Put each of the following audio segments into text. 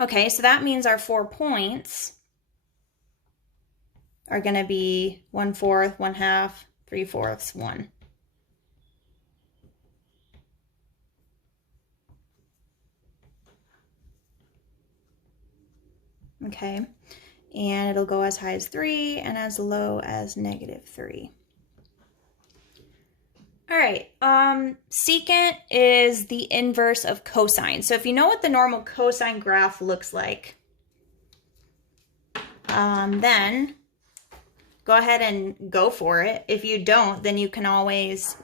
Okay, so that means our 4 points are going to be 1/4, 1/2, 3/4, 1. Okay, and it'll go as high as 3 and as low as -3. All right, secant is the inverse of cosine. So if you know what the normal cosine graph looks like, then go ahead and go for it. If you don't, then you can always,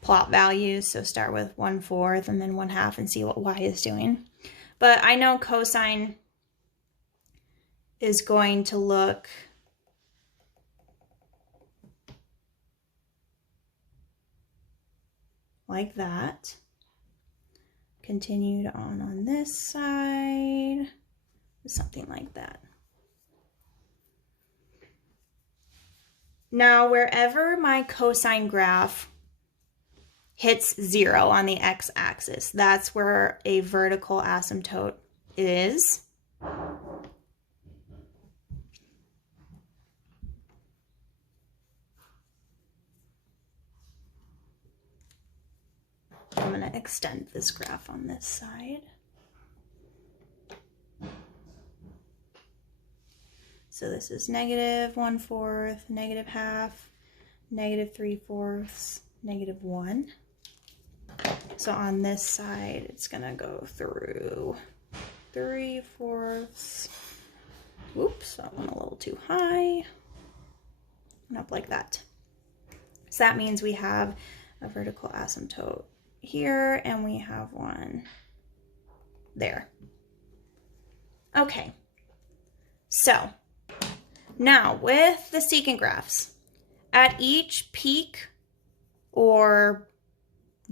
plot values. So start with 1/4 and then 1/2 and see what y is doing. But I know cosine is going to look like that. Continued on this side, something like that. Now, wherever my cosine graph hits 0 on the x-axis, that's where a vertical asymptote is. I'm going to extend this graph on this side. So this is -1/4, -1/2, -3/4, -1. So on this side, it's going to go through 3/4. Oops, that went a little too high. And up like that. So that means we have a vertical asymptote here, and we have one there. Okay, so now with the secant graphs, at each peak or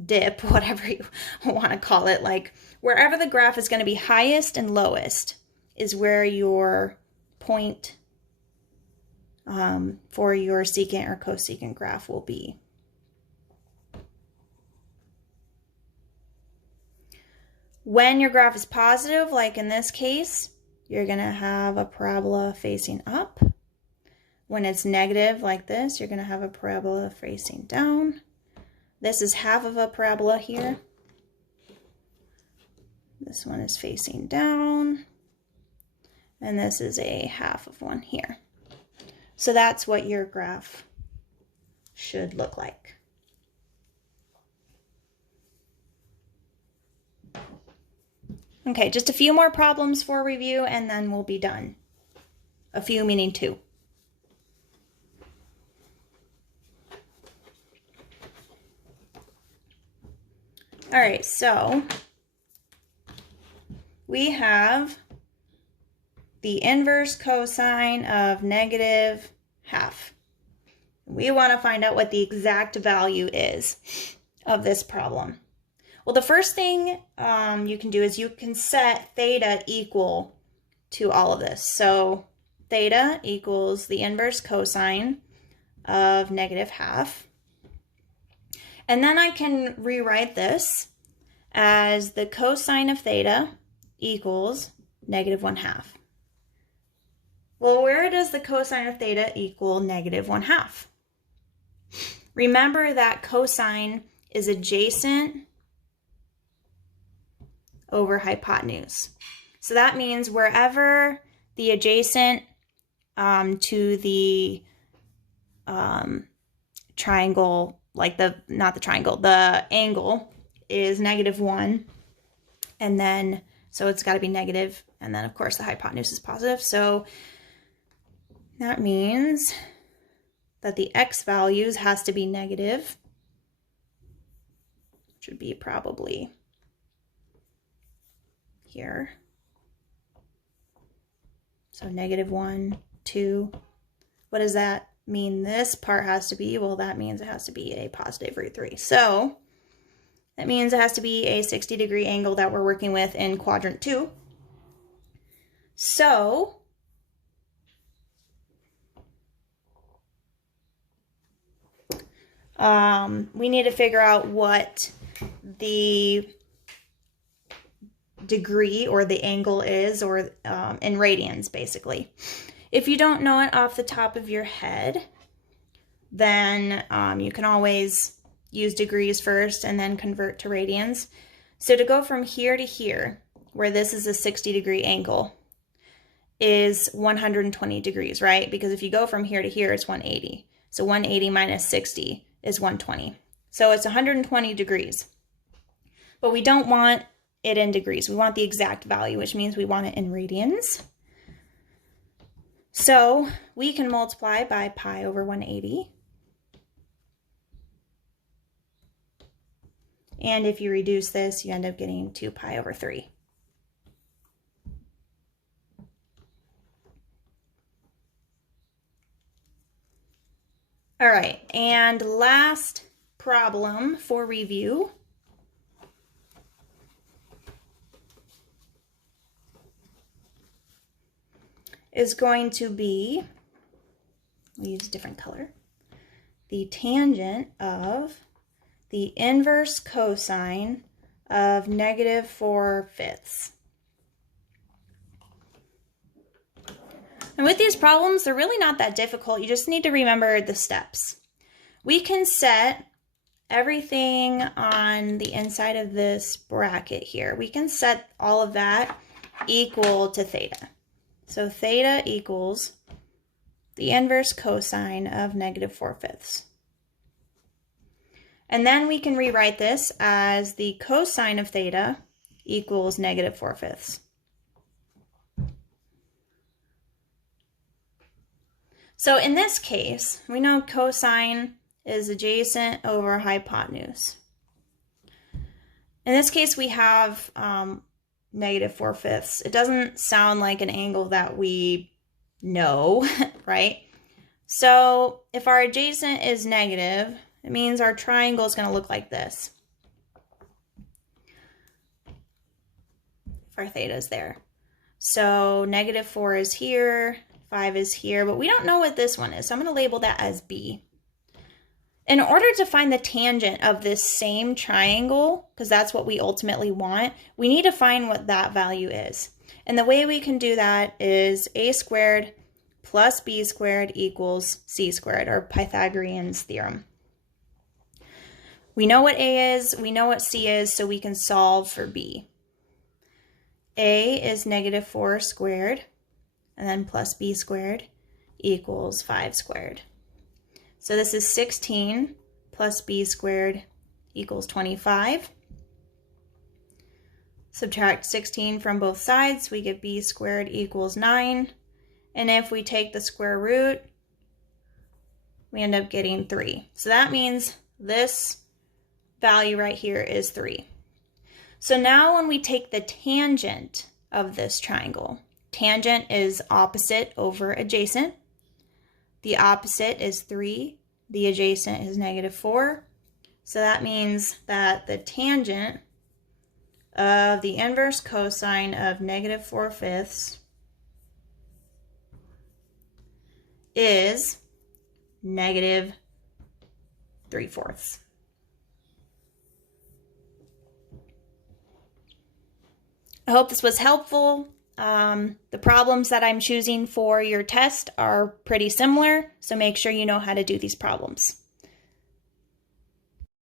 dip, whatever you want to call it, like wherever the graph is going to be highest and lowest is where your point for your secant or cosecant graph will be. When your graph is positive, like in this case, you're going to have a parabola facing up. When it's negative, like this, you're going to have a parabola facing down. This is half of a parabola here. This one is facing down. And this is a half of one here. So that's what your graph should look like. Okay, just a few more problems for review and then we'll be done. A few meaning 2. All right, so we have the inverse cosine of -1/2. We want to find out what the exact value is of this problem. Well, the first thing you can do is you can set theta equal to all of this. So theta equals the inverse cosine of -1/2. And then I can rewrite this as the cosine of theta equals -1/2. Well, where does the cosine of theta equal -1/2? Remember that cosine is adjacent over hypotenuse. So that means wherever the adjacent to the triangle, like not the triangle, the angle is -1, and then, so it's got to be negative, and then of course the hypotenuse is positive. So that means that the x values has to be negative, which would be probably here. So -1, 2. What does that mean this part has to be? Well, that means it has to be a positive √3. So that means it has to be a 60-degree angle that we're working with in quadrant 2. So we need to figure out what the degree or the angle is, or in radians, basically. If you don't know it off the top of your head, then you can always use degrees first and then convert to radians. So to go from here to here, where this is a 60-degree angle, is 120 degrees, right? Because if you go from here to here, it's 180. So 180 minus 60 is 120. So it's 120 degrees. But we don't want it in degrees. We want the exact value, which means we want it in radians. So we can multiply by pi over 180. And if you reduce this, you end up getting 2 pi over 3. All right, and last problem for review is going to be, we'll use a different color, the tangent of the inverse cosine of -4/5. And with these problems, they're really not that difficult. You just need to remember the steps. We can set everything on the inside of this bracket here. We can set all of that equal to theta. So theta equals the inverse cosine of -4/5. And then we can rewrite this as the cosine of theta equals -4/5. So in this case, we know cosine is adjacent over hypotenuse. In this case, we have -4/5. It doesn't sound like an angle that we know, right? So if our adjacent is negative, it means our triangle is going to look like this. If our theta is there. So -4 is here, 5 is here, but we don't know what this one is, so I'm going to label that as B. In order to find the tangent of this same triangle, because that's what we ultimately want, we need to find what that value is. And the way we can do that is a squared plus b squared equals c squared, or Pythagorean's theorem. We know what a is, we know what c is, so we can solve for b. A is -4 squared, and then plus b squared equals 5 squared. So this is 16 plus b squared equals 25. Subtract 16 from both sides, we get b squared equals 9. And if we take the square root, we end up getting 3. So that means this value right here is 3. So now when we take the tangent of this triangle, tangent is opposite over adjacent. The opposite is 3. The adjacent is -4. So that means that the tangent of the inverse cosine of -4/5 is -3/4. I hope this was helpful. The problems that I'm choosing for your test are pretty similar, so make sure you know how to do these problems.